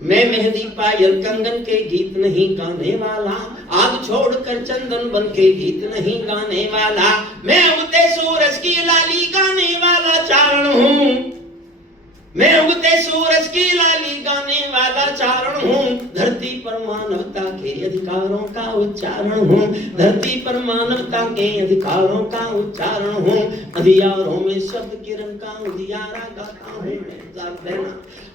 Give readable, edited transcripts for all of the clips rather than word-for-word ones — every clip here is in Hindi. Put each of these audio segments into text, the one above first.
मैं मेहंदी पायल कंगन के गीत नहीं गाने वाला, आग छोड़कर चंदन बन के गीत नहीं गाने वाला, मैं उगते सूरज की लाली गाने वाला चारण हूँ, मैं उगते सूरज की लाली गाने वाला चारण हूँ, धरती पर मानवता के अधिकारों का उच्चारण हूँ, धरती पर मानवता के अधिकारों का उच्चारण हूँ, अंधियारों में शब्द किरण का उजियारा गाता हूँ मैं,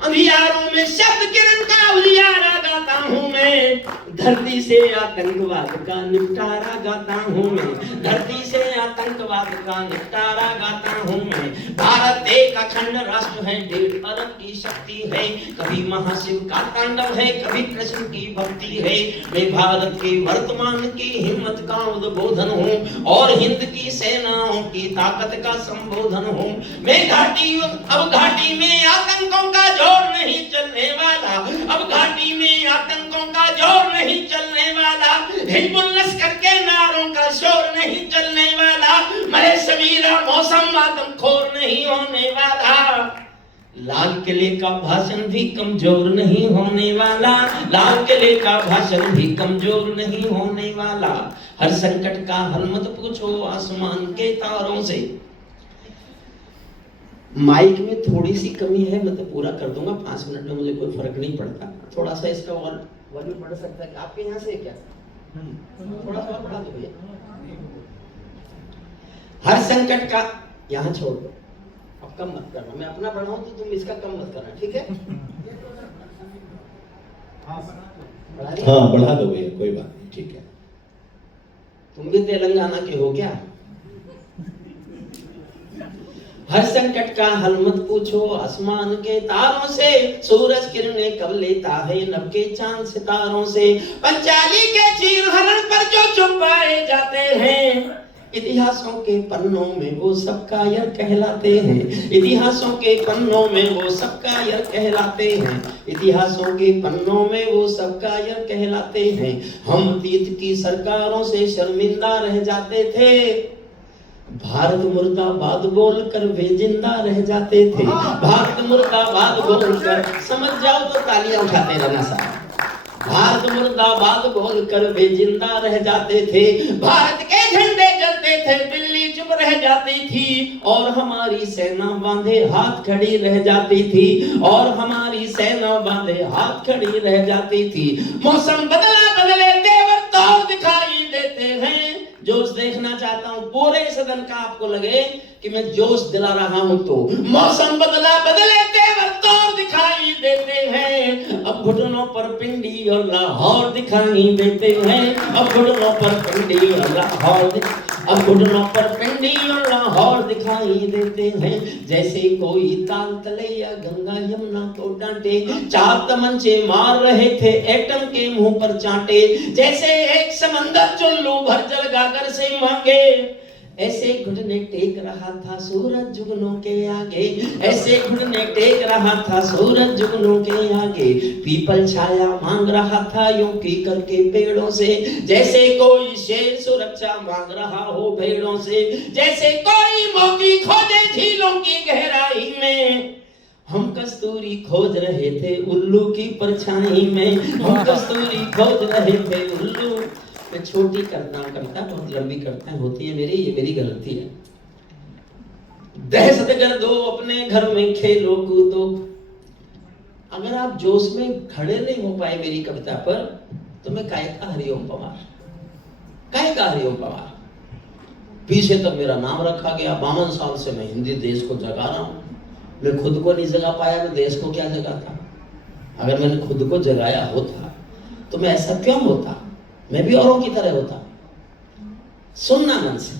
अंधियारों में शब्द किरण का उजियारा गाता हूँ मैं, धरती से आतंकवाद का निपटारा गाता हूँ मैं, धरती से आतंकवाद का निपटारा गाता हूँ मैं। भारत एक अखंड राष्ट्र है, 1.5 अरब की शक्ति है, कभी महाशिव का तांडव है, कभी कृष्ण की भक्ति है, मैं भारत के वर्तमान की हिम्मत का उद्बोधन हूँ और हिंद की सेनाओं की ताकत का संबोधन हूँ। मैं अब घाटी में आतंकों का जोर नहीं चलने वाला, अब घाटी में आतंकों का जोर नहीं चलने वाला, हिजबुल लश्कर के नारों का शोर नहीं चलने वाला, मरे समीरा मौसम आदमखोर नहीं होने वाला, लाल किले का भाषण भी कमजोर नहीं होने वाला, लाल किले का भाषण भी कमजोर नहीं होने वाला, हर संकट का हल मत पूछो आसमान के तारों से। माइक में थोड़ी सी कमी है, मैं तो पूरा कर दूंगा 5 मिनट में, मुझे कोई फर्क नहीं पड़ता, थोड़ा सा इसका वॉल्यूम बढ़ सकता है। आपके यहाँ से क्या थोड़ा सा बढ़ा दो भैया। हर संकट का यहाँ छोड़ दो, अब कम मत करना, मैं अपना बढ़ाऊं तो तुम इसका कम मत करना, ठीक है? हाँ बढ़ा दो भैया, कोई बात नहीं, ठीक है। तुम भी तेलंगाना के हो क्या? हर संकट का हल मत पूछो आसमान के तारों से, सूरज किरणें कब लेता है नभ के चांद सितारों से, पंचाली के चीर हरण पर जो छुपाए जाते हैं, इतिहासों के पन्नों में वो सब कायर कहलाते हैं, इतिहासों के पन्नों में वो सब कायर कहलाते हैं, इतिहासों के पन्नों में वो सब कायर कहलाते हैं। हम अतीत की सरकारों से शर्मिंदा रह जाते थे, भारत मुर्दाबाद बोलकर वे जिंदा रह जाते थे, भारत मुर्दाबाद बोलकर, समझ जाओ तो तालियां उठाते रहना साहब, भारत मुर्दाबाद बोलकर वे जिंदा रह जाते थे, भारत के झंडे जलते थे, दिल्ली चुप रह जाती थी और हमारी सेना बांधे हाथ खड़ी रह जाती थी, और हमारी सेना बांधे हाथ खड़ी रह जाती थी। मौसम बदला बदले तेवर तौर दिखाई देते हैं, जोश देखना चाहता हूं पूरे सदन का, आपको लगे कि मैं जोश दिला रहा हूं तो। मौसम बदला बदले तेवर तौर दिखाई देते हैं, अब घुटनों पर पिंडी और लाहौर दिखाई देते हैं, अब घुटनों पर पिंडी और लाहौर, अब घुटनों पर पिंडी और लाहौर दिखाई देते हैं। जैसे कोई ताल तले या गंगा यमुना को डांटे, 4 तमंचे मार रहे थे एटम के मुंह पर चांटे, जैसे एक समंदर चुल्लू भर जल गागर से मांगे, ऐसे घुटने टेक रहा था सूरज जुगनों के आगे, ऐसे घुटने टेक रहा था सूरज जुगनों के आगे, पीपल छाया मांग रहा था यूं पी करके पेड़ों से, जैसे कोई शेर सुरक्षा मांग रहा हो भेड़ों से, जैसे कोई मोती खोजे झीलों की गहराई में, हम कस्तूरी खोज रहे थे उल्लू की परछाई में, हम कस्तूरी खोज रहे थे उल्लू। मैं छोटी करता बहुत लंबी करता होती है मेरी, ये मेरी गलती है। दहशत गर्दो अपने घर में खेलो कूदो। अगर आप जोश में खड़े नहीं हो पाए मेरी कविता पर, तो मैं काय का हरिओम पवार, काय का हरिओम पवार। पीछे तो मेरा नाम रखा गया, 52 साल से मैं हिंदी देश को जगा रहा हूं। मैं खुद को नहीं जगा पाया, मैं देश को क्या जगाता। अगर मैंने खुद को जगाया होता तो मैं ऐसा क्यों होता, मैं भी औरों की तरह होता। सुनना मन से,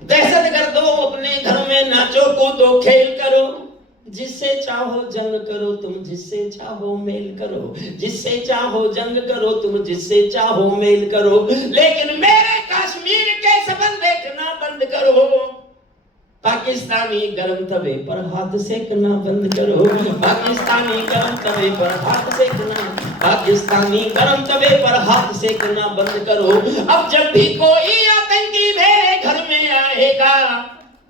दहशत गर्दो अपने घर में नाचो कूदो खेल करो, जिससे चाहो जंग करो तुम, जिससे चाहो मेल करो, जिससे चाहो जंग करो तुम, जिससे चाहो मेल करो, लेकिन मेरे कश्मीर के सपन देखना बंद करो। पाकिस्तानी गरम तवे पर हाथ सेकना बंद करो, पाकिस्तानी गरम तवे पर हाथ सेकना, पाकिस्तानी गरम तवे पर हाथ सेकना बंद करो। अब जब भी कोई आतंकी मेरे घर में आएगा,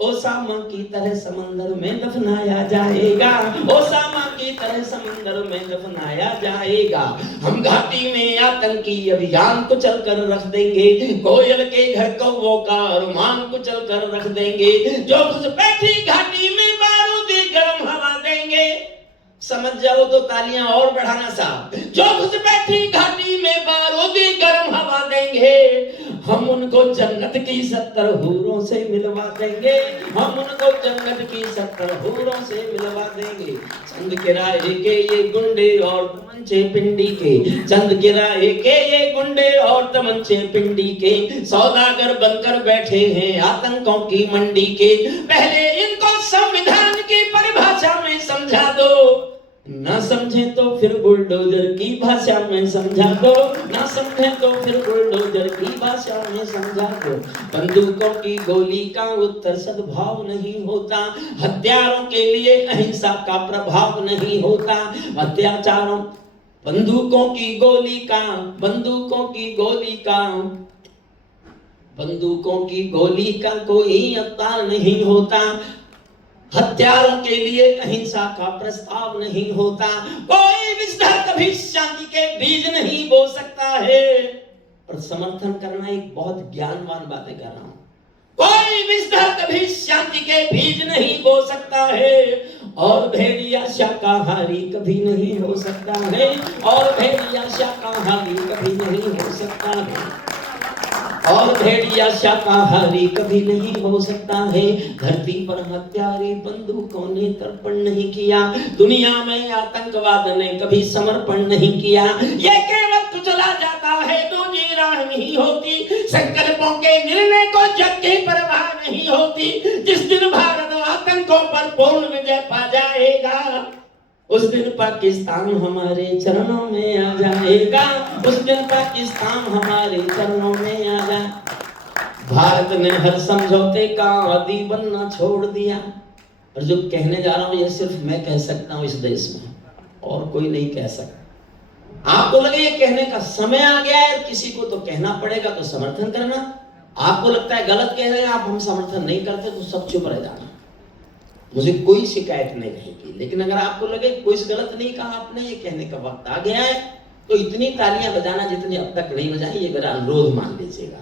ओसामा की तरह समंदर में दफनाया जाएगा, ओसामा की तरह समंदर में दफनाया जाएगा। हम घाटी में आतंकी अभियान को चल कर रख देंगे, कोयल के घर कौवों का अरमान को चल कर रख देंगे, जो घुसपैठी घाटी में बारूदी गर्म हवा देंगे। समझ जाओ तो तालियां और बढ़ाना साहब। जो घुसपैठी घाटी में बारूदी गर्म हवा देंगे, हम उनको जन्नत की 70 हूरों से मिलवा देंगे, हम उनको जन्नत की 70 हूरों से मिलवा देंगे। चंद किराए के ये गुंडे और तमंचे पिंडी के, चंद किराए के ये गुंडे और तमंचे पिंडी के, सौदागर बनकर बैठे हैं आतंकों की मंडी के। पहले इनको संविधान की परिभाषा में समझा दो, ना समझे तो फिर बुलडोजर की भाषा में समझा दो, ना समझे तो फिर बुलडोजर की भाषा में समझा दो। बंदूकों की गोली का उत्तर सद्भाव नहीं होता, हत्यारों के लिए अहिंसा का प्रभाव नहीं होता। अत्याचारों बंदूकों की गोली का, बंदूकों की गोली का, बंदूकों की गोली का कोई अवतार नहीं होता। हत्यारों के लिए अहिंसा का प्रस्ताव नहीं होता। कोई विस्तार कभी शांति के बीज नहीं बो सकता है। और समर्थन करना एक बहुत ज्ञानवान बातें कर रहा हूं। कोई विस्तार कभी शांति के बीज नहीं बो सकता है, और भेड़िया शाकाहारी कभी नहीं हो सकता है, और भेड़िया शाकाहारी कभी नहीं हो सकता है, और भेड़िया शाकाहारी कभी नहीं हो सकता है। धरती पर हत्यारे बंदूकों ने तर्पण नहीं किया, दुनिया में आतंकवाद ने कभी समर्पण नहीं किया। ये केवल कुचला जाता है, दूसरी राह नहीं होती। संकल्पों के निर्णय को जग की परवाह नहीं होती। जिस दिन भारत आतंकों पर पूर्ण विजय पा जाएगा, उस दिन पाकिस्तान हमारे चरणों में आ जाएगा, उस दिन पाकिस्तान हमारे चरणों में आ जाए। भारत ने हर समझौते का आदी बनना छोड़ दिया। और जो कहने जा रहा हूं ये सिर्फ मैं कह सकता हूं इस देश में, और कोई नहीं कह सकता। आपको लगे ये कहने का समय आ गया है, किसी को तो कहना पड़ेगा, तो समर्थन करना। आपको लगता है गलत कह रहे हैं आप, हम समर्थन नहीं करते, तो सब चुप रह जाना। मुझे कोई शिकायत नहीं रहेगी। लेकिन अगर आपको लगे कोई गलत नहीं कहा आपने, ये कहने का वक्त आ गया है, तो इतनी तालियां बजाना जितनी अब तक नहीं बजाई, ये मेरा अनुरोध मान लीजिएगा।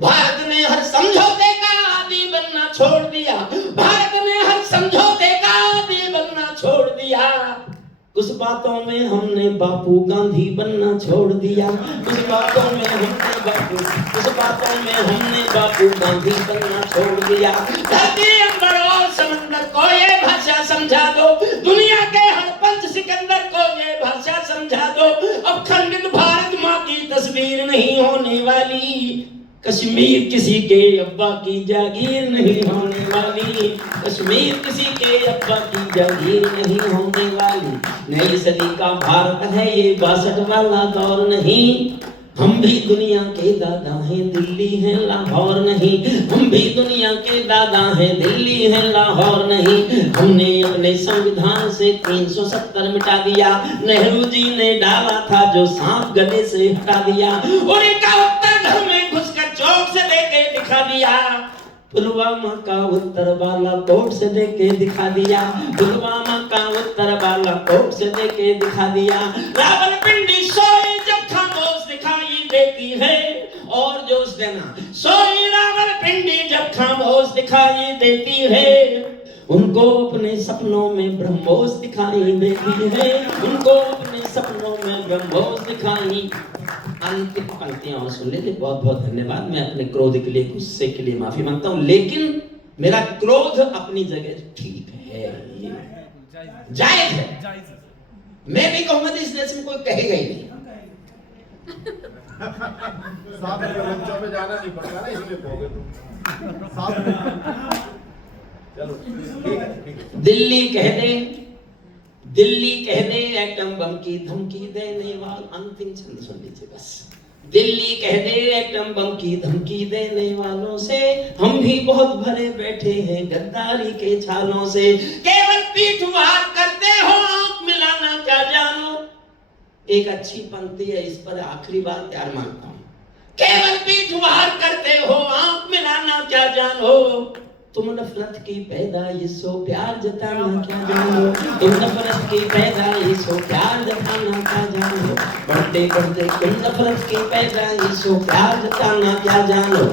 भारत ने हर समझौते का आदी बनना छोड़ दिया, भारत ने हर समझौते का आदी बनना छोड़ दिया। कुछ बातों में हमने बापू गांधी बनना छोड़ दिया, कुछ बातों में हमने बापू, कुछ बातों में हमने बापू गांधी बनना छोड़ दिया। धरती अंबर और समंदर को ये भाषा समझा दो, दुनिया के हर पंच सिकंदर को ये भाषा समझा दो। अब खंडित भारत माँ की तस्वीर नहीं होने वाली, कश्मीर किसी के अब्बा की जागीर नहीं होने वाली, कश्मीर किसी के अब्बा की जागीर नहीं होने वाली। नई सदी का भारत है ये 62 वाला दौर नहीं। हम भी दुनिया के दादा हैं, दिल्ली है लाहौर नहीं। हम भी दुनिया के दादा हैं, दिल्ली है लाहौर नहीं। हमने अपने संविधान से 370 मिटा दिया, नेहरू जी ने डाला था जो सांप गले से हटा दिया। और एक उत्तर घर में घुसकर चौक से देके दिखा दिया, पुलवामा का उत्तर वाला कोट से देके दिखा दिया, पुलवामा का उत्तर वाला कोट से देके दिखा दिया। रावलपिंडी सोई जब खामोश दिखाई देती है, और जोश देना, सोई रावलपिंडी जब खामोश दिखाई देती है। उनको अपने सपनों में ब्रह्मोस दिखाई देती है, उनको अपने सपनों में ब्रह्मोस दिखाई। अंतिम पंक्तियां और सुन लीजिए। बहुत बहुत धन्यवाद। मैं अपने क्रोध के लिए, गुस्से के लिए माफी मांगता हूं, लेकिन मेरा क्रोध अपनी जगह ठीक है, ये जायज है। मैं भी कहूंगा इस देश में कोई कहेगा ही नहीं। साथ में बच्चों पे जाना नहीं पड़ता ना, इसलिए कहोगे तुम। चलो ठीक है। दिल्ली कह दे, दिल्ली कह दे एटम बम की धमकी देने वाल। अंतिम छंद सुन लीजिए बस। दिल्ली कह दे एटम बम की धमकी देने वालों से हम भी बहुत भरे बैठे हैं गद्दारी के छालों से। केवल पीठ वार करते हो, आंख मिलाना क्या जानो। एक अच्छी पंक्ति है, इस पर आखिरी बार प्यार मांगता हूं। केवल पीठ वार करते हो, आंख मिलाना क्या जानो। तुम नफरत की पैदाइश हो प्यार जताना क्या जानो, तुम नफरत की पैदाइश हो प्यार जताना क्या जानो, बढ़ते बढ़ते तुम नफरत की पैदाइश हो प्यार जताना क्या जानो।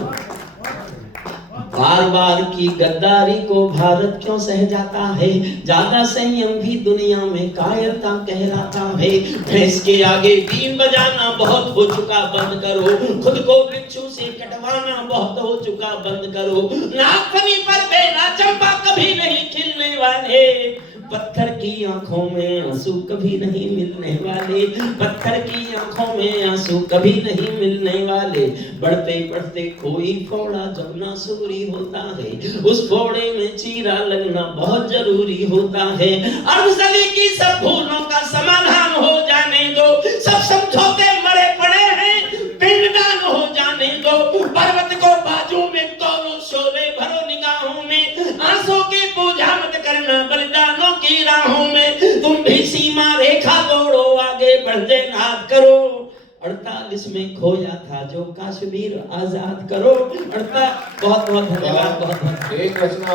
बार बार की गद्दारी को भारत क्यों सह जाता है, ज्यादा संयम भी दुनिया में कायरता कहलाता है। भैंस के आगे बीन बजाना बहुत हो चुका बंद करो, खुद को बिच्छू से कटवाना बहुत हो चुका बंद करो। नाखनी पर बेला चंपा कभी नहीं खिलने वाले, पत्थर की आंखों में आंसू कभी नहीं मिलने वाले, पत्थर की आंखों में आंसू कभी नहीं मिलने वाले। बढ़ते बढ़ते कोई फोड़ा जब ना सूरी होता है, उस फोड़े में चीरा लगना बहुत जरूरी होता है। अरसली की सब भूलों का समाधान हो जाने दो, सब समझौते मरे पड़े हैं पिंडदान हो जाने दो। पर्वत को बाजू में तोलो शोले भरो निगाहों में, आंसू की पूजा मत करना बलिदानों की राहों में। तुम भी सीमा रेखा तोड़ो आगे बढ़ते नाद करो, 48 में खोया था जो कश्मीर आजाद करो। बहुत बहुत धन्यवाद, बहुत बहुत एक रचना